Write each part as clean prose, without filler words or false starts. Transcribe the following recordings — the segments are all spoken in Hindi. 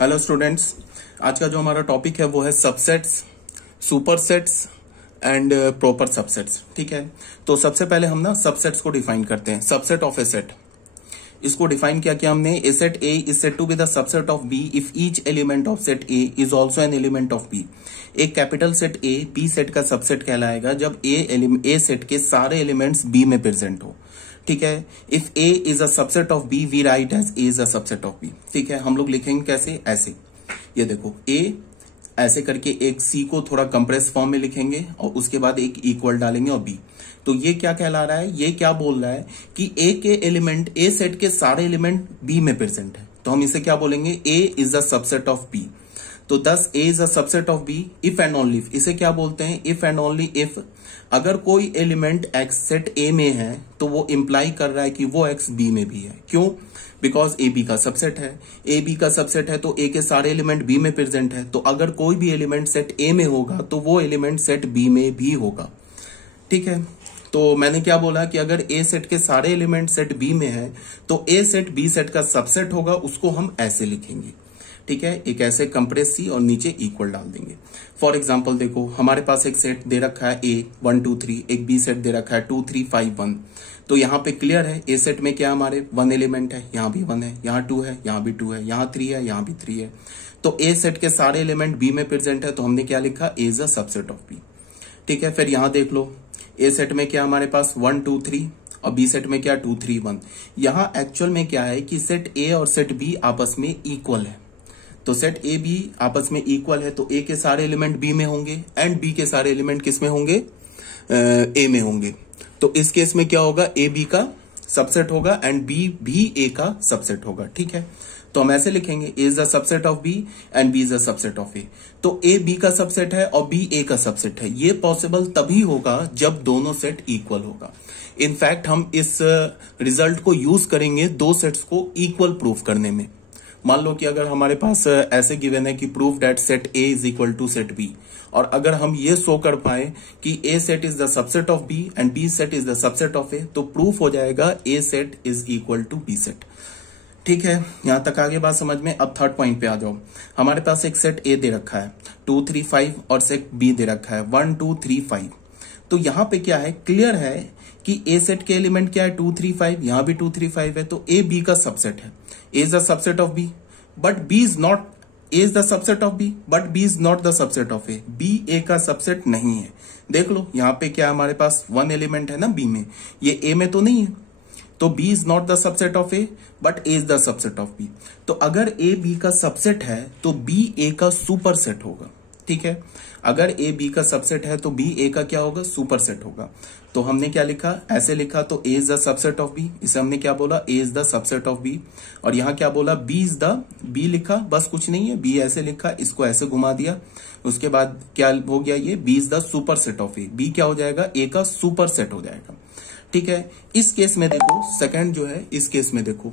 हेलो स्टूडेंट्स, आज का जो हमारा टॉपिक है वो है सबसेट्स, सुपरसेट्स एंड प्रॉपर सबसेट्स। ठीक है, तो सबसे पहले हम ना सबसेट्स को डिफाइन करते हैं। सबसेट ऑफ ए सेट, इसको डिफाइन किया हमने। A set A is said to be the subset of B if each element of set A is also an element of B. एक capital set A B set का सबसेट कहलाएगा जब ए सेट के सारे एलिमेंट्स बी में प्रेजेंट हो। ठीक है, if A is a subset of B we write as A is a subset of B. ठीक है, हम लोग लिखेंगे कैसे, ऐसे। ये देखो ए ऐसे करके एक सी को थोड़ा कंप्रेस फॉर्म में लिखेंगे और उसके बाद एक इक्वल डालेंगे और बी। तो ये क्या कहला रहा है, ये क्या बोल रहा है कि ए के एलिमेंट, ए सेट के सारे एलिमेंट बी में प्रेजेंट है। तो हम इसे क्या बोलेंगे, A is a subset of B. तो thus A is a subset of B if and only, इसे क्या बोलते हैं, इफ एंड ओनली इफ। अगर कोई एलिमेंट एक्स सेट ए में है तो वो इंप्लाई कर रहा है कि वो एक्स बी में भी है। क्यों? बिकॉज ए बी का सबसेट है। ए बी का सबसेट है तो ए के सारे एलिमेंट बी में प्रेजेंट है। तो अगर कोई भी एलिमेंट सेट ए में होगा तो वो एलिमेंट सेट बी में भी होगा। ठीक है, तो मैंने क्या बोला कि अगर ए सेट के सारे एलिमेंट सेट बी में है तो ए सेट बी सेट का सबसेट होगा, उसको हम ऐसे लिखेंगे। ठीक है, एक ऐसे कंप्रेस सी और नीचे इक्वल डाल देंगे। फॉर एग्जाम्पल देखो, हमारे पास एक सेट दे रखा है ए 1 2 3, एक बी सेट दे रखा है 2 3 5 1। तो यहाँ पे क्लियर है, ए सेट में क्या हमारे 1 एलिमेंट है, यहाँ भी 1 है, यहाँ 2 है, यहाँ भी 2 है, यहाँ 3 है, यहाँ भी 3 है। तो ए सेट के सारे एलिमेंट बी में प्रेजेंट है तो हमने क्या लिखा, A is a subset of B. ठीक है, फिर यहाँ देख लो, ए सेट में क्या हमारे पास 1 2 3 और बी सेट में क्या 2 3 1। यहाँ एक्चुअल में क्या है कि सेट ए और सेट बी आपस में इक्वल है। तो सेट ए बी आपस में इक्वल है तो ए के सारे एलिमेंट बी में होंगे एंड बी के सारे एलिमेंट किस में होंगे, ए में होंगे। तो इस केस में क्या होगा, ए बी का सबसेट होगा एंड बी भी ए का सबसेट होगा। ठीक है, तो हम ऐसे लिखेंगे, A is the subset of B and B is the subset of A. तो ए बी का सबसेट है और बी ए का सबसेट है। ये पॉसिबल तभी होगा जब दोनों सेट इक्वल होगा। इनफैक्ट हम इस रिजल्ट को यूज करेंगे दो सेट्स को इक्वल प्रूफ करने में। मान लो कि अगर हमारे पास ऐसे गिवन है कि proof that set A is equal to set B, और अगर हम ये शो कर पाए कि A set is the subset of B and B set is the subset of A, तो प्रूफ हो जाएगा A set is equal to B set. ठीक है, यहां तक आगे बात समझ में। अब थर्ड पॉइंट पे आ जाओ। हमारे पास एक सेट ए दे रखा है 2 3 5 और सेट बी दे रखा है 1 2 3 5। तो यहां पे क्या है, क्लियर है कि ए सेट के एलिमेंट क्या है 2 3 5, यहां भी 2 3 5 है। तो ए बी का सबसेट है, A is the subset of B but B is not, A is the subset of B but B is not the subset of A. B A का सबसेट नहीं है। देख लो यहाँ पे क्या हमारे पास 1 एलिमेंट है ना बी में, ये ए में तो नहीं है। तो B is not the subset of A but A is the subset of B. तो अगर ए बी का सबसेट है तो बी ए का सुपर सेट होगा। ठीक है, अगर ए बी का सबसेट है तो बी ए का क्या होगा, सुपर सेट होगा। तो हमने क्या लिखा, ऐसे लिखा, तो A is the subset of B, इसे हमने क्या बोला, A is the subset of B. और यहां क्या बोला, बी इज द, बी लिखा, बस कुछ नहीं है, बी ऐसे लिखा, इसको ऐसे घुमा दिया। उसके बाद क्या हो गया, ये B is the super set of A, B क्या हो जाएगा, ए का सुपर सेट हो जाएगा। ठीक है, इस केस में देखो, सेकंड जो है इस केस में देखो,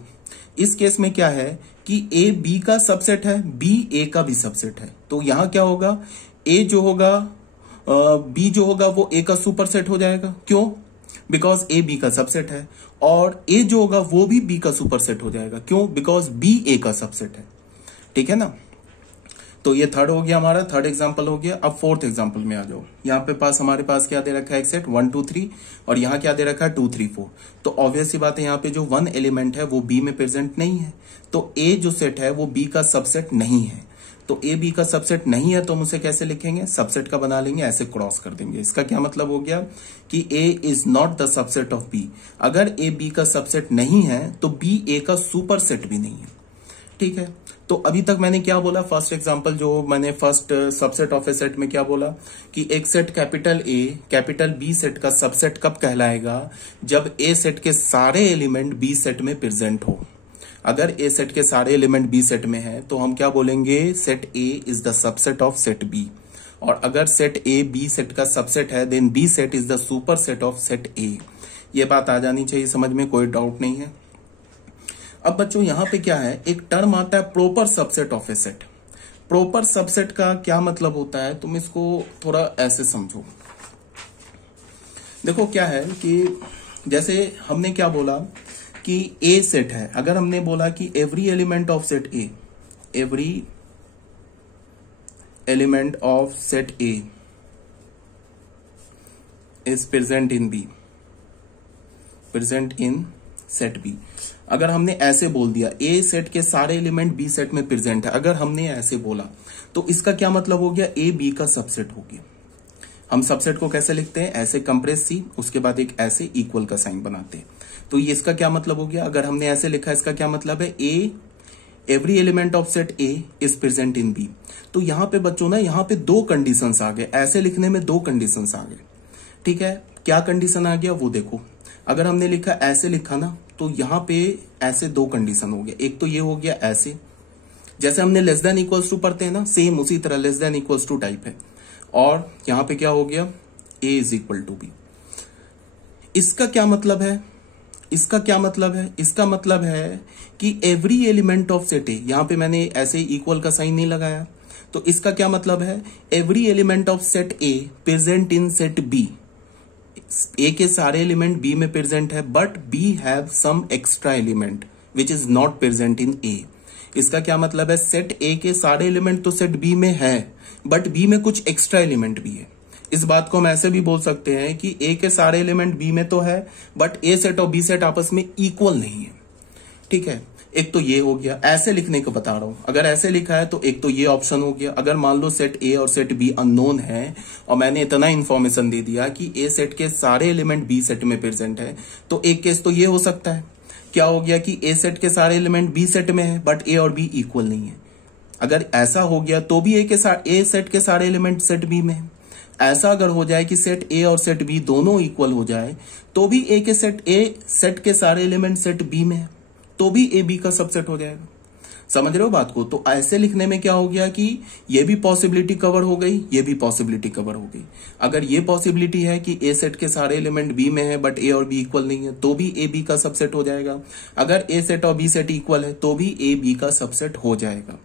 इस केस में क्या है कि ए बी का सबसेट है, बी ए का भी सबसेट है। तो यहां क्या होगा, ए जो होगा, बी जो होगा वो ए का सुपर सेट हो जाएगा। क्यों? बिकॉज ए बी का सबसेट है। और ए जो होगा वो भी बी का सुपर सेट हो जाएगा। क्यों? बिकॉज बी ए का सबसेट है। ठीक है ना। तो ये थर्ड हो गया हमारा, थर्ड एग्जांपल हो गया। अब फोर्थ एग्जांपल में आ जाओ। यहाँ पे पास हमारे पास क्या दे रखा है, एक सेट 1 2 3 और यहाँ क्या दे रखा है 2 3 4। तो ऑब्वियस सी बात है, यहाँ पे जो 1 एलिमेंट है वो बी में प्रेजेंट नहीं है। तो ए जो सेट है वो बी का सबसेट नहीं है। तो ए बी का सबसेट नहीं है तो हम उसे कैसे लिखेंगे, सबसेट का बना लेंगे, ऐसे क्रॉस कर देंगे। इसका क्या मतलब हो गया कि A is not the subset of B. अगर ए बी का सबसेट नहीं है तो बी ए का सुपर सेट भी नहीं है। ठीक है, तो अभी तक मैंने क्या बोला, फर्स्ट एग्जांपल जो मैंने first subset of A set में क्या बोला कि एक set capital A capital B set का सबसेट कब कहलाएगा, जब ए सेट के सारे एलिमेंट बी सेट में प्रेजेंट हो। अगर ए सेट के सारे एलिमेंट बी सेट में है तो हम क्या बोलेंगे, set A is the subset of set B. और अगर सेट ए बी सेट का सबसेट है then B set is the super set of set A. ये बात आ जानी चाहिए समझ में, कोई डाउट नहीं है। अब बच्चों यहाँ पे क्या है, एक टर्म आता है proper subset of A set. Proper subset का क्या मतलब होता है, तुम इसको थोड़ा ऐसे समझो। देखो क्या है कि जैसे हमने क्या बोला कि ए सेट है, अगर हमने बोला कि every element of set A, every element of set A is present in B, present in set B. अगर हमने ऐसे बोल दिया ए सेट के सारे एलिमेंट बी सेट में प्रेजेंट है, अगर हमने ऐसे बोला तो इसका क्या मतलब हो गया, ए बी का सबसेट हो गया। हम सबसेट को कैसे लिखते हैं, ऐसे कंप्रेस सी, उसके बाद एक ऐसे इक्वल का साइन बनाते हैं। तो ये इसका क्या मतलब हो गया, अगर हमने ऐसे लिखा इसका क्या मतलब है, A every element of set A is present in B. तो यहां पे बच्चों ना, यहां पे दो कंडीशंस आ गए, ऐसे लिखने में दो कंडीशंस आ गए। ठीक है, क्या कंडीशन आ गया वो देखो। अगर हमने लिखा ऐसे लिखा ना, तो यहां पे ऐसे दो कंडीशन हो गया। एक तो ये हो गया ऐसे, जैसे हमने लेस देन इक्वल्स टू पढ़ते हैं ना, सेम उसी तरह less than equals to type है। और यहां पे क्या हो गया, A is equal to B. इसका क्या मतलब है, इसका क्या मतलब है, इसका मतलब है कि एवरी एलिमेंट ऑफ सेट ए, यहां पे मैंने ऐसे इक्वल का साइन नहीं लगाया, तो इसका क्या मतलब है, every element of set A present in set B. A के सारे एलिमेंट बी में प्रेजेंट है, but B have some extra element which is not present in A. इसका क्या मतलब है, सेट ए के सारे एलिमेंट तो सेट बी में है, बट बी में कुछ एक्स्ट्रा एलिमेंट भी है। इस बात को हम ऐसे भी बोल सकते हैं कि ए के सारे एलिमेंट बी में तो है, बट ए सेट और बी सेट आपस में इक्वल नहीं है। ठीक है, एक तो ये हो गया, ऐसे लिखने को बता रहा हूं। अगर ऐसे लिखा है तो एक तो ये ऑप्शन हो गया। अगर मान लो सेट ए और सेट बी अननोन है और मैंने इतना इंफॉर्मेशन दे दिया कि ए सेट के सारे एलिमेंट बी सेट में प्रेजेंट है, तो एक केस तो ये हो सकता है, क्या हो गया कि ए सेट के सारे एलिमेंट बी सेट में है, बट ए और बी इक्वल नहीं है। अगर ऐसा हो गया तो भी ए सेट के सारे एलिमेंट सेट बी में है। ऐसा अगर हो जाए कि सेट ए और सेट बी दोनों इक्वल हो जाए, तो भी ए सेट के सारे एलिमेंट सेट बी में है, तो भी ए बी का सबसेट हो जाएगा। समझ रहे हो बात को। तो ऐसे लिखने में क्या हो गया कि ये भी पॉसिबिलिटी कवर हो गई, ये भी पॉसिबिलिटी कवर हो गई। अगर ये पॉसिबिलिटी है कि ए सेट के सारे एलिमेंट बी में है बट ए और बी इक्वल नहीं है, तो भी ए बी का सबसेट हो जाएगा। अगर ए सेट और बी सेट इक्वल है तो भी ए बी का सबसेट हो जाएगा।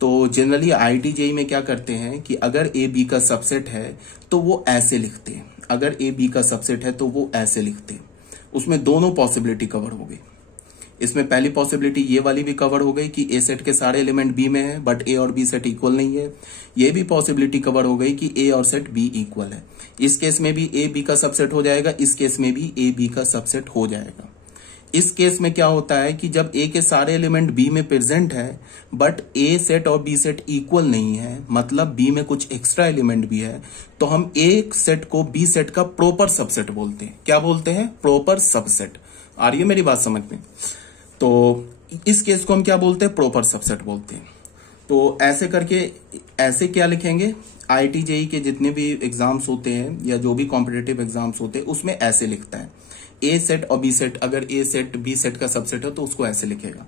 तो जनरली आईआईटी जेईई में क्या करते हैं कि अगर ए बी का सबसेट है तो वो ऐसे लिखते हैं, अगर ए बी का सबसेट है तो वो ऐसे लिखते हैं। उसमें दोनों पॉसिबिलिटी कवर हो गई। इसमें पहली पॉसिबिलिटी ये वाली भी कवर हो गई कि ए सेट के सारे एलिमेंट बी में है बट ए और बी सेट इक्वल नहीं है। ये भी पॉसिबिलिटी कवर हो गई कि ए और सेट बी इक्वल है। इस केस में भी ए बी का सबसेट हो जाएगा, इस केस में भी ए बी का सबसेट हो जाएगा। इस केस में क्या होता है कि जब ए के सारे एलिमेंट बी में प्रेजेंट है बट ए सेट और बी सेट इक्वल नहीं है, मतलब बी में कुछ एक्स्ट्रा एलिमेंट भी है, तो हम ए सेट को बी सेट का प्रॉपर सबसेट बोलते हैं। क्या बोलते हैं, प्रॉपर सबसेट। आ रही है मेरी बात समझ में। तो इस केस को हम क्या बोलते हैं, प्रॉपर सबसेट बोलते हैं। तो ऐसे करके ऐसे क्या लिखेंगे, आईआईटी जेईई के जितने भी एग्जाम्स होते हैं या जो भी कॉम्पिटिटिव एग्जाम्स होते हैं उसमें ऐसे लिखता है ए सेट और बी सेट। अगर ए सेट बी सेट का सबसेट है तो उसको ऐसे लिखेगा।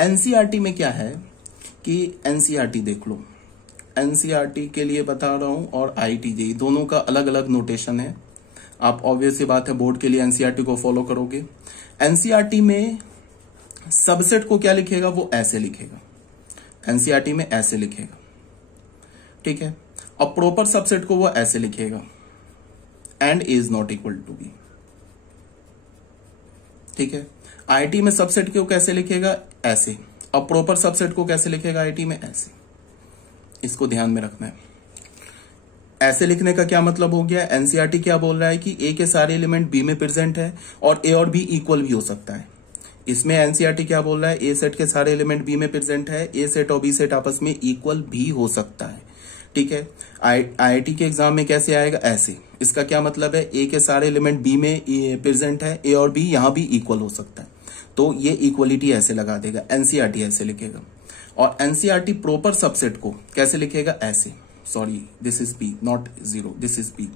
एनसीईआरटी में क्या है कि एनसीईआरटी देख लो, एनसीईआरटी के लिए बता रहा हूं और आईआईटी जेईई दोनों का अलग अलग नोटेशन है। आप ऑब्वियस सी बात है बोर्ड के लिए एनसीईआरटी को फॉलो करोगे। एनसीईआरटी में सबसेट को क्या लिखेगा, वो ऐसे लिखेगा, एनसीईआरटी में ऐसे लिखेगा। ठीक है, और प्रॉपर सबसेट को वो ऐसे लिखेगा, and is not equal to B. ठीक है, आईआईटी में सबसेट को कैसे लिखेगा, ऐसे, और प्रॉपर सबसेट को कैसे लिखेगा आईआईटी में, ऐसे। इसको ध्यान में रखना है। ऐसे लिखने का क्या मतलब हो गया, एनसीईआरटी क्या बोल रहा है कि ए के सारे एलिमेंट बी में प्रेजेंट है और ए और बी इक्वल भी हो सकता है। इसमें एनसीईआरटी क्या बोल रहा है, ए सेट के सारे एलिमेंट बी में प्रेजेंट है, ए सेट और बी सेट आपस में इक्वल भी हो सकता है। ठीक है, आईआईटी के एग्जाम में कैसे आएगा, ऐसे। इसका क्या मतलब है, ए के सारे एलिमेंट बी में प्रेजेंट है, ए और बी यहां भी इक्वल हो सकता है, तो ये इक्वलिटी ऐसे लगा देगा। एनसीईआरटी ऐसे लिखेगा। और एनसीईआरटी प्रॉपर सबसेट को कैसे लिखेगा, ऐसे। Sorry, this is B, not zero, this is B.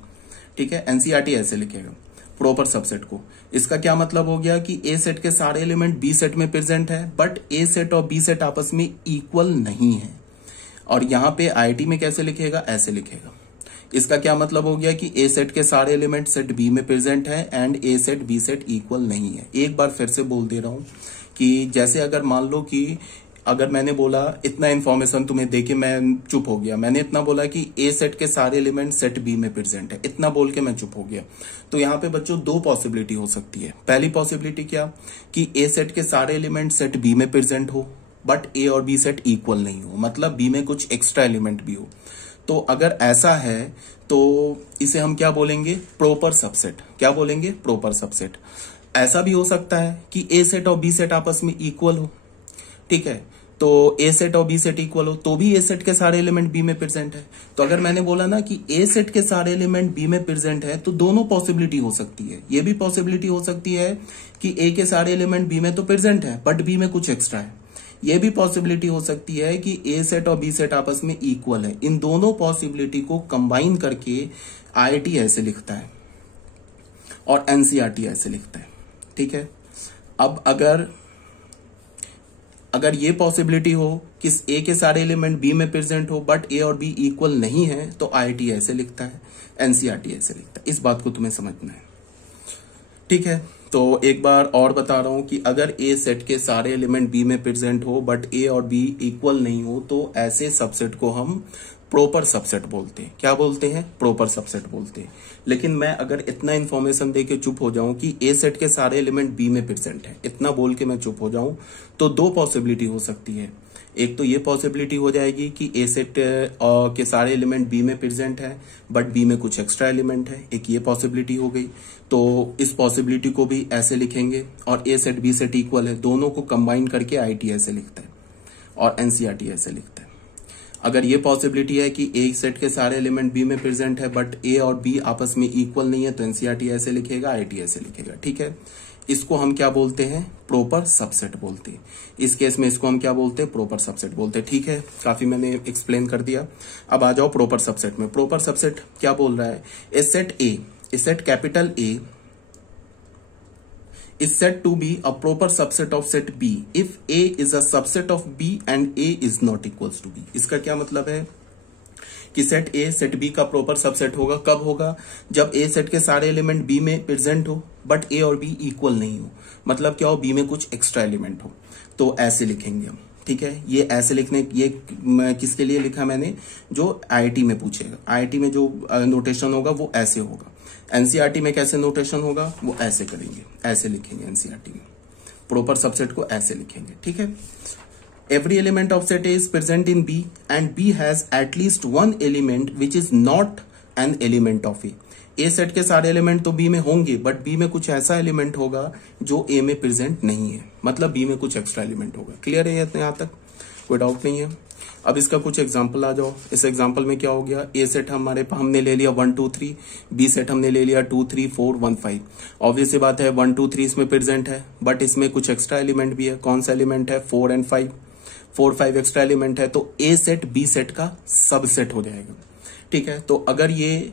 ठीक है, एनसीईआरटी ऐसे लिखेगा प्रॉपर सबसेट को। इसका क्या मतलब हो गया कि ए सेट के सारे एलिमेंट बी सेट में प्रेजेंट है बट ए सेट और बी सेट आपस में इक्वल नहीं है। और यहां पे आईआईटी में कैसे लिखेगा, ऐसे लिखेगा। इसका क्या मतलब हो गया कि ए सेट के सारे एलिमेंट सेट बी में प्रेजेंट है and A set B set equal नहीं है। एक बार फिर से बोल दे रहा हूं कि जैसे अगर मान लो कि अगर मैंने बोला इतना इंफॉर्मेशन तुम्हें देके मैं चुप हो गया, मैंने इतना बोला कि ए सेट के सारे एलिमेंट सेट बी में प्रेजेंट है, इतना बोल के मैं चुप हो गया, तो यहाँ पे बच्चों दो पॉसिबिलिटी हो सकती है। पहली पॉसिबिलिटी क्या कि ए सेट के सारे एलिमेंट सेट बी में प्रेजेंट हो बट ए और बी सेट इक्वल नहीं हो, मतलब बी में कुछ एक्स्ट्रा एलिमेंट भी हो, तो अगर ऐसा है तो इसे हम क्या बोलेंगे, प्रॉपर सबसेट। क्या बोलेंगे, प्रॉपर सबसेट। ऐसा भी हो सकता है कि ए सेट और बी सेट आपस में इक्वल हो, ठीक है, तो ए सेट और बी सेट इक्वल हो तो भी ए सेट के सारे एलिमेंट बी में प्रेजेंट है। तो अगर मैंने बोला ना कि ए सेट के सारे एलिमेंट बी में प्रेजेंट है तो दोनों पॉसिबिलिटी हो सकती है। ये भी पॉसिबिलिटी हो सकती है कि ए के सारे एलिमेंट बी में तो प्रेजेंट है बट बी में कुछ एक्स्ट्रा है। ये भी पॉसिबिलिटी हो सकती है कि ए सेट और बी सेट आपस में इक्वल है। इन दोनों पॉसिबिलिटी को कंबाइन करके आईआईटी ऐसे लिखता है और एनसीईआरटी ऐसे लिखता है, ठीक है। अब अगर ये पॉसिबिलिटी हो कि ए के सारे एलिमेंट बी में प्रेजेंट हो बट ए और बी इक्वल नहीं है तो आईआईटी ऐसे लिखता है, एनसीईआरटी ऐसे लिखता है। इस बात को तुम्हें समझना है, ठीक है। तो एक बार और बता रहा हूं कि अगर ए सेट के सारे एलिमेंट बी में प्रेजेंट हो बट ए और बी इक्वल नहीं हो तो ऐसे सबसेट को हम प्रॉपर सबसेट बोलते हैं। क्या बोलते हैं, प्रॉपर सबसेट बोलते हैं। लेकिन मैं अगर इतना इंफॉर्मेशन देके चुप हो जाऊं कि ए सेट के सारे एलिमेंट बी में प्रेजेंट है, इतना बोल के मैं चुप हो जाऊं, तो दो पॉसिबिलिटी हो सकती है। एक तो ये पॉसिबिलिटी हो जाएगी कि ए सेट के सारे एलिमेंट बी में प्रेजेंट है बट बी में कुछ एक्स्ट्रा एलिमेंट है, एक ये पॉसिबिलिटी हो गई। तो इस पॉसिबिलिटी को भी ऐसे लिखेंगे और ए सेट बी सेट इक्वल है, दोनों को कंबाइन करके आईआईटी ऐसे लिखता है और एनसीईआरटी ऐसे लिखता है। अगर ये पॉसिबिलिटी है कि ए सेट के सारे एलिमेंट बी में प्रेजेंट है बट ए और बी आपस में इक्वल नहीं है तो एनसीईआरटी ऐसे लिखेगा, आईआईटी ऐसे लिखेगा, ठीक है। इसको हम क्या बोलते हैं, प्रॉपर सबसेट बोलते हैं। इस केस में इसको हम क्या बोलते हैं, प्रॉपर सबसेट बोलते हैं, ठीक है। काफी मैंने एक्सप्लेन कर दिया। अब आ जाओ प्रॉपर सबसेट में। प्रॉपर सबसेट क्या बोल रहा है, a set capital A is said to be a proper subset of set B if A is a subset of B and A is not equals to B। इसका क्या मतलब है कि सेट A सेट B का प्रॉपर सबसेट होगा। कब होगा, जब A सेट के सारे एलिमेंट B में प्रेजेंट हो बट A और B इक्वल नहीं हो। मतलब क्या हो, B में कुछ एक्स्ट्रा एलिमेंट हो। तो ऐसे लिखेंगे हम, ठीक है। ये ऐसे लिखने, ये किसके लिए लिखा मैंने, जो आईआईटी में पूछेगा। आईआईटी में जो नोटेशन होगा वो ऐसे होगा। एनसीईआरटी में कैसे नोटेशन होगा, वो ऐसे करेंगे, ऐसे लिखेंगे। एनसीईआरटी में प्रॉपर सबसेट को ऐसे लिखेंगे, ठीक है। Every element of set A is present in B and B has at least one element which is not an element of A. A set के सारे एलिमेंट तो बी में होंगे बट बी में कुछ ऐसा एलिमेंट होगा जो ए में प्रेजेंट नहीं है, मतलब बी में कुछ एक्स्ट्रा एलिमेंट होगा। क्लियर है यहां तक, कोई डाउट नहीं है। अब इसका कुछ एग्जांपल आ जाओ। इस एग्जांपल में क्या हो गया, ए सेट हमने ले लिया 1 2 3, बी सेट हमने ले लिया 2 3 4 1 5। ऑब्वियस सी बात है 1 2 3 इसमें प्रेजेंट है बट इसमें कुछ एक्स्ट्रा एलिमेंट भी है। कौन सा एलिमेंट है, 4 और 5। 4 5 एक्स्ट्रा एलिमेंट है तो ए सेट बी सेट का सबसेट हो जाएगा, ठीक है। तो अगर ये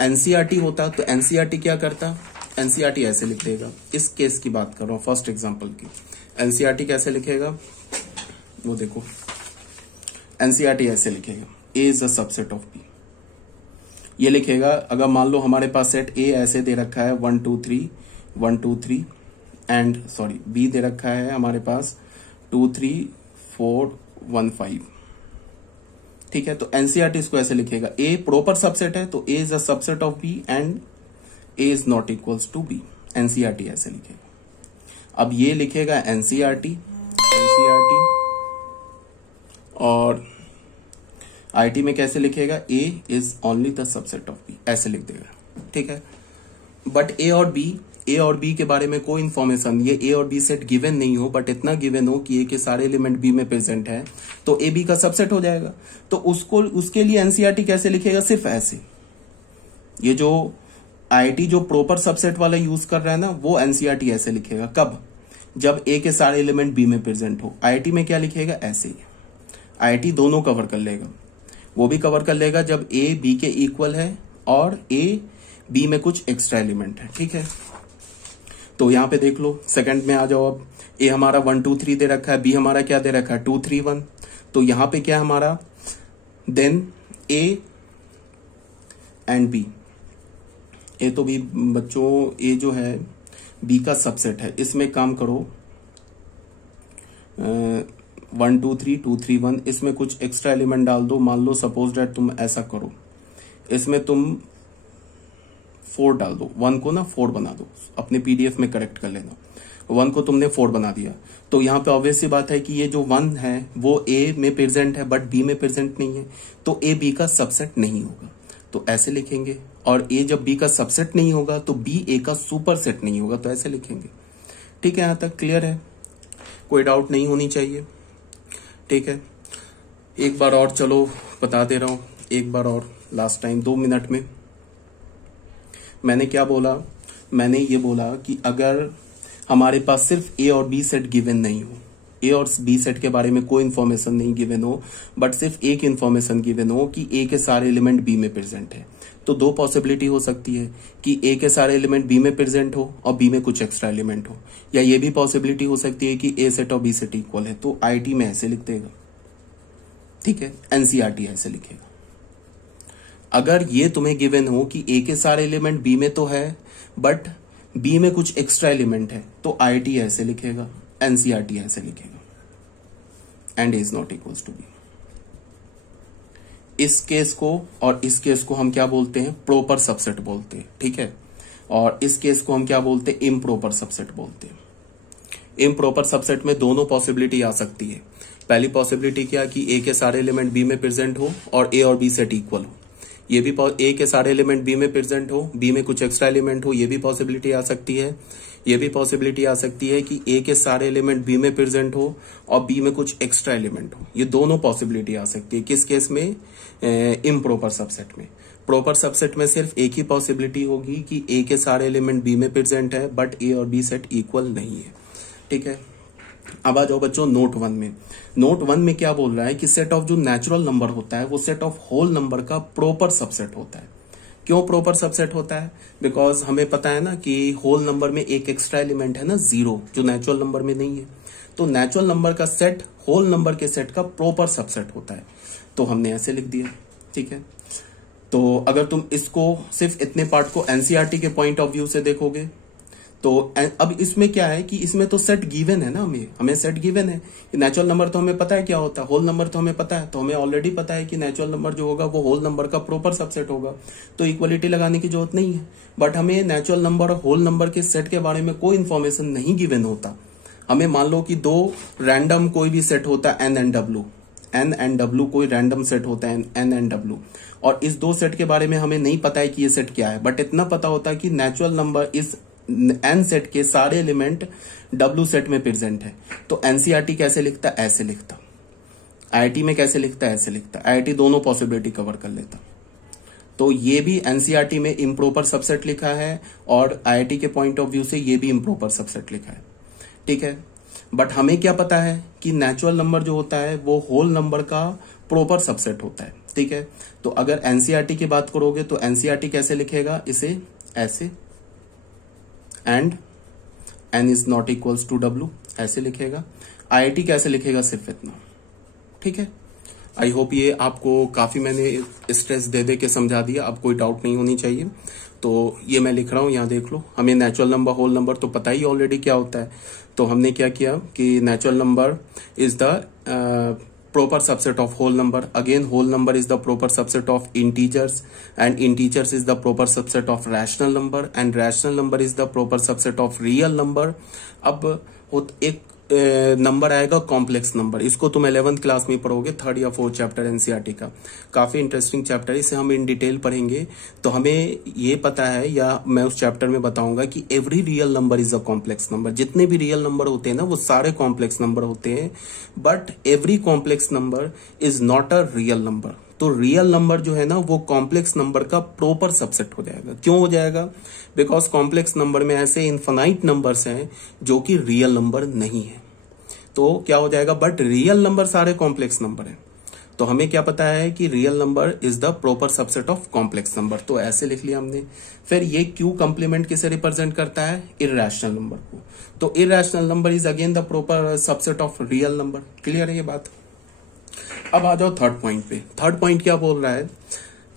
एनसीईआरटी होता तो एनसीईआरटी क्या करता, एनसीईआरटी ऐसे लिख देगा। इस केस की बात कर रहा हूं, फर्स्ट एग्जांपल की। एनसीईआरटी कैसे लिखेगा, वो देखो। एनसीईआरटी ऐसे लिखेगा, A is a subset of B. ये लिखेगा, अगर मान लो हमारे पास सेट ए ऐसे दे रखा है 1 2 3 1 2 3 एंड सॉरी बी दे रखा है हमारे पास 2 3 4 1 5, ठीक है। तो एनसीईआरटी इसको ऐसे लिखेगा, ए प्रॉपर सबसेट है तो A is a subset of B and A is not equals to B. NCERT ऐसे लिखेगा। अब ये लिखेगा एनसीईआरटी और आईआईटी में कैसे लिखेगा, A is only the subset of B, ऐसे लिख देगा, ठीक है। बट ए और बी के बारे में कोई इंफॉर्मेशन, ये ए और बी सेट गिवन नहीं हो बट इतना गिवन हो कि ए के सारे एलिमेंट बी में प्रेजेंट है तो ए बी का सबसेट हो जाएगा। तो उसके लिए एनसीईआरटी कैसे लिखेगा, सिर्फ ऐसे। ये जो आईआईटी जो प्रॉपर सबसेट वाला यूज कर रहा है ना, वो एनसीईआरटी ऐसे लिखेगा। कब, जब ए के सारे एलिमेंट बी में प्रेजेंट हो। आईआईटी में क्या लिखेगा, ऐसे ही। आईआईटी दोनों कवर कर लेगा, वो भी कवर कर लेगा जब ए बी के इक्वल है और ए बी में कुछ एक्स्ट्रा एलिमेंट है, ठीक है। तो यहां पे देख लो, सेकंड में आ जाओ। अब ए हमारा 1 2 3 दे रखा है, बी हमारा क्या दे रखा है 2 3 1। तो यहां पे क्या हमारा, देन ए एंड बी। ए तो बी बच्चों, ए जो है बी का सबसेट है। इसमें काम करो 1 2 3 2 3 1, इसमें कुछ एक्स्ट्रा एलिमेंट डाल दो। मान लो सपोज दैट तुम ऐसा करो, इसमें तुम 4 डाल दो, 1 को ना 4 बना दो, अपने पीडीएफ में करेक्ट कर लेना। 1 को तुमने 4 बना दिया, तो यहाँ पे ऑब्वियस सी बात है कि ये जो 1 है वो A में प्रेजेंट है बट B में प्रेजेंट नहीं है, तो A B का सबसेट नहीं होगा, तो ऐसे लिखेंगे। और A जब B का सबसेट नहीं होगा तो B A का सुपर सेट नहीं होगा, तो ऐसे लिखेंगे। ठीक है, यहां तक क्लियर है, कोई डाउट नहीं होनी चाहिए। ठीक है, एक बार और चलो बता दे रहा हूं, एक बार और लास्ट टाइम 2 मिनट में। मैंने क्या बोला, मैंने ये बोला कि अगर हमारे पास सिर्फ ए और बी सेट गिवन नहीं हो, ए और बी सेट के बारे में कोई इन्फॉर्मेशन नहीं गिवन हो, बट सिर्फ एक इन्फॉर्मेशन गिवन हो कि ए के सारे एलिमेंट बी में प्रेजेंट है, तो 2 पॉसिबिलिटी हो सकती है कि ए के सारे एलिमेंट बी में प्रेजेंट हो और बी में कुछ एक्स्ट्रा एलिमेंट हो, या ये भी पॉसिबिलिटी हो सकती है कि ए सेट और बी सेट इक्वल है, तो आईटी में ऐसे लिख देगा। ठीक है, एनसीईआरटी ऐसे लिखेगा। अगर ये तुम्हें गिवन हो कि ए के सारे एलिमेंट बी में तो है बट बी में कुछ एक्स्ट्रा एलिमेंट है, तो आईटी ऐसे लिखेगा, एनसीईआरटी ऐसे लिखेगा, and is not equals to B. इस केस को और इस केस को हम क्या बोलते हैं, प्रॉपर सबसेट बोलते हैं। ठीक है, और इस केस को हम क्या बोलते हैं, इम्प्रॉपर सबसेट बोलते हैं। इम्प्रॉपर सबसेट में दोनों पॉसिबिलिटी आ सकती है। पहली पॉसिबिलिटी क्या कि ए के सारे एलिमेंट बी में प्रेजेंट हो और ए और बी सेट इक्वल हो, ये भी ए के सारे एलिमेंट बी में प्रेजेंट हो, बी में कुछ एक्स्ट्रा एलिमेंट हो, ये भी पॉसिबिलिटी आ सकती है। ये भी पॉसिबिलिटी आ सकती है कि ए के सारे एलिमेंट बी में प्रेजेंट हो और बी में कुछ एक्स्ट्रा एलिमेंट हो, ये दोनों पॉसिबिलिटी आ सकती है। किस केस में, इम्प्रॉपर सबसेट में। प्रॉपर सबसेट में सिर्फ एक ही पॉसिबिलिटी होगी कि ए के सारे एलिमेंट बी में प्रेजेंट है बट ए और बी सेट इक्वल नहीं है। ठीक है, अब आ जाओ बच्चों नोट 1 में। नोट 1 में क्या बोल रहा है कि सेट ऑफ जो नेचुरल नंबर होता है वो सेट ऑफ होल नंबर का प्रॉपर सबसेट होता है। क्यों प्रॉपर सबसेट होता है, बिकॉज हमें पता है ना कि होल नंबर में एक एक्स्ट्रा एलिमेंट है ना 0, जो नेचुरल नंबर में नहीं है, तो नेचुरल नंबर का सेट होल नंबर के सेट का प्रॉपर सबसेट होता है, तो हमने ऐसे लिख दिया। ठीक है, तो अगर तुम इसको सिर्फ इतने पार्ट को एनसीईआरटी के पॉइंट ऑफ व्यू से देखोगे तो अब इसमें क्या है कि इसमें तो सेट गिवन है ना, हमें सेट गिवन है। नेचुरल नंबर तो हमें पता है क्या होता है, होल नंबर तो हमें पता है, तो हमें ऑलरेडी पता है कि नेचुरल नंबर जो होगा वो होल नंबर का प्रॉपर सबसेट होगा, तो इक्वलिटी लगाने की जरूरत नहीं है। बट हमें नेचुरल नंबर और होल नंबर के सेट के बारे में कोई इन्फॉर्मेशन नहीं गिवन होता। हमें मान लो कि 2 रैंडम कोई भी सेट होता है एन एंड डब्ल्यू कोई रैंडम सेट होता है एन एंड डब्ल्यू, और इस 2 सेट के बारे में हमें नहीं पता है कि ये सेट क्या है, बट इतना पता होता है कि नेचुरल नंबर इस एन सेट के सारे एलिमेंट डब्ल्यू सेट में प्रेजेंट है। तो एनसीईआरटी कैसे लिखता है, ऐसे लिखता। आईआईटी में कैसे लिखता है, ऐसे लिखता। आईआईटी दोनों पॉसिबिलिटी कवर कर लेता। तो ये भी एनसीईआरटी में इम्प्रॉपर सबसेट लिखा है और आईआईटी के पॉइंट ऑफ व्यू से ये भी इम्प्रॉपर सबसेट लिखा है। ठीक है, बट हमें क्या पता है कि नेचुरल नंबर जो होता है वो होल नंबर का प्रॉपर सबसेट होता है। ठीक है, तो अगर एनसीईआरटी की बात करोगे तो एनसीईआरटी कैसे लिखेगा, इसे ऐसे, and N is not equals to W ऐसे लिखेगा। आईआईटी कैसे लिखेगा, सिर्फ इतना। ठीक है, आई होप ये आपको काफी मैंने स्ट्रेस दे दे के समझा दिया, अब कोई डाउट नहीं होनी चाहिए। तो ये मैं लिख रहा हूं, यहां देख लो। हमें नेचुरल नंबर होल नंबर तो पता ही ऑलरेडी क्या होता है, तो हमने क्या किया कि natural number is the proper subset of whole number. Again, whole number is the proper subset of integers, and integers is the proper subset of rational number, and rational number is the proper subset of real number. अब एक नंबर आएगा कॉम्प्लेक्स नंबर, इसको तुम 11th क्लास में पढ़ोगे, 3rd या 4th चैप्टर एनसीईआरटी का। काफी इंटरेस्टिंग चैप्टर है, इसे हम इन डिटेल पढ़ेंगे। तो हमें ये पता है, या मैं उस चैप्टर में बताऊंगा कि every real number is a complex number. जितने भी रियल नंबर होते हैं ना वो सारे कॉम्प्लेक्स नंबर होते हैं, but every complex number is not a real number. तो रियल नंबर जो है ना वो कॉम्प्लेक्स नंबर का प्रॉपर सबसेट हो जाएगा। क्यों हो जाएगा, बिकॉज कॉम्प्लेक्स नंबर में ऐसे इनफाइनाइट नंबर्स हैं जो कि रियल नंबर नहीं है, तो क्या हो जाएगा, बट रियल नंबर सारे कॉम्प्लेक्स नंबर हैं। तो हमें क्या पता है कि real number is the proper subset of complex number, तो ऐसे लिख लिया हमने। फिर ये क्यू कंप्लीमेंट किसे रिप्रेजेंट करता है, इररेशनल नंबर को। तो irrational number is again the proper subset of real number. Clear है ये बात। अब आ जाओ थर्ड पॉइंट पे। थर्ड पॉइंट क्या बोल रहा है,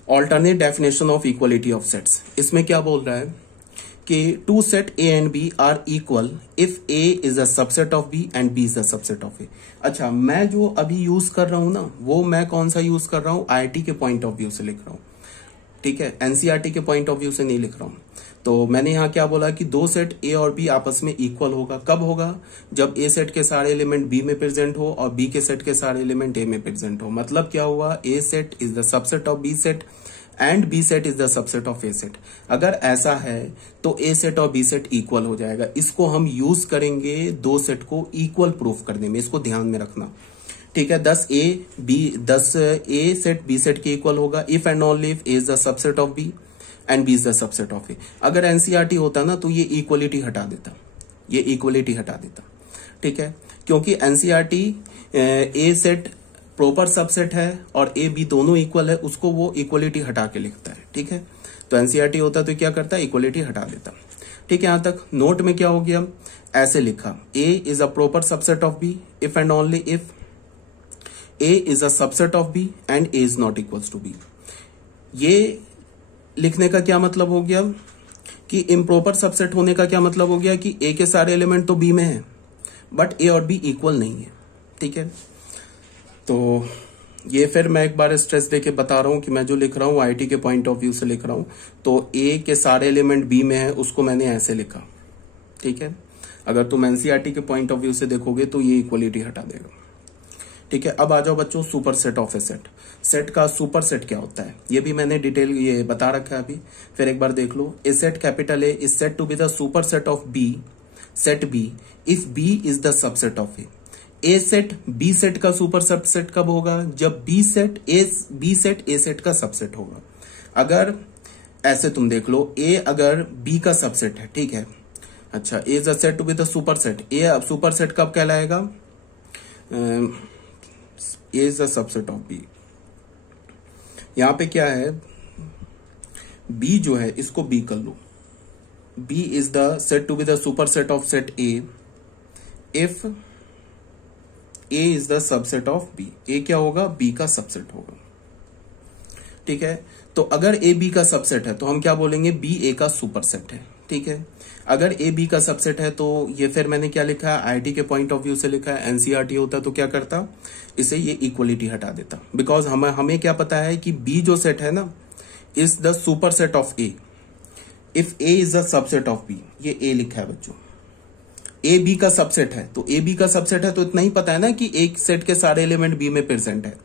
alternate definition of equality of sets. इसमें क्या बोल रहा है कि two set A and B are equal if A is a subset of B and B is a subset of A. अच्छा, मैं जो अभी यूज कर रहा हूं ना वो मैं कौन सा यूज कर रहा हूं, आईआईटी के पॉइंट ऑफ व्यू से लिख रहा हूं। ठीक है, एनसीईआरटी के पॉइंट ऑफ व्यू से नहीं लिख रहा हूं। तो मैंने यहां क्या बोला कि दो सेट ए और बी आपस में इक्वल होगा। कब होगा? जब ए सेट के सारे एलिमेंट बी में प्रेजेंट हो और बी के सेट के सारे एलिमेंट ए में प्रेजेंट हो। मतलब क्या हुआ? A set is the subset of B set and B set is the subset of A set. अगर ऐसा है तो ए सेट और बी सेट इक्वल हो जाएगा। इसको हम यूज करेंगे दो सेट को इक्वल प्रूफ करने में, इसको ध्यान में रखना, ठीक है। 10 ए सेट बी सेट के इक्वल होगा if and only if A is the subset of B and B is the subset of A. अगर एनसीईआरटी होता ना तो ये इक्वलिटी हटा देता, ठीक है, क्योंकि एनसीईआरटी ए सेट प्रॉपर सबसेट है और ए बी दोनों इक्वल है, उसको वो इक्वलिटी हटा के लिखता है, ठीक है। तो एनसीईआरटी होता तो क्या करता है? इक्वलिटी हटा देता, ठीक है। यहां तक नोट में क्या हो गया? ऐसे लिखा, A is a proper subset of B if and only if A is a subset of B and A is not equals to B. ये लिखने का क्या मतलब हो गया कि इम्प्रॉपर सबसेट होने का क्या मतलब हो गया कि ए के सारे एलिमेंट तो बी में है बट ए और बी इक्वल नहीं है, ठीक है। तो ये फिर मैं एक बार स्ट्रेस देके बता रहा हूं कि मैं जो लिख रहा हूं आईटी के पॉइंट ऑफ व्यू से लिख रहा हूं। तो ए के सारे एलिमेंट बी में है, उसको मैंने ऐसे लिखा, ठीक है। अगर तुम एनसीईआरटी के पॉइंट ऑफ व्यू से देखोगे तो ये इक्वलिटी हटा देगा, ठीक है। अब आ जाओ बच्चों super set of A set. Set का सुपर सेट क्या होता है ये भी मैंने डिटेल ये बता रखा है अभी, फिर एक बार देख लो। A set capital A is set to be the super set of B set B if B is the subset of A. A set B set का सुपर सबसेट कब होगा? जब बी सेट ए सेट का सबसेट होगा। अगर ऐसे तुम देख लो, ए अगर बी का सबसेट है, ठीक है, अच्छा, A is a set to be the super set. A अब सुपर सेट कब कहलाएगा? A is the subset of B. यहां पे क्या है? बी जो है इसको बी कर लो, B is the set to be the super set of set A if A is the subset of B. A क्या होगा? बी का सबसेट होगा, ठीक है। तो अगर ए बी का सबसेट है तो हम क्या बोलेंगे? बी ए का सुपर सेट है, ठीक है। अगर ए बी का सबसेट है तो ये फिर मैंने क्या लिखा है? आईटी के पॉइंट ऑफ व्यू से लिखा है। एनसीईआरटी होता तो क्या करता? इसे ये इक्वलिटी हटा देता, बिकॉज हमें क्या पता है कि बी जो सेट है ना is the super set of A if A is the subset of B. ये ए लिखा है बच्चों, ए बी का सबसेट है तो ए बी का सबसेट है तो इतना ही पता है ना कि एक सेट के सारे एलिमेंट बी में प्रेजेंट है।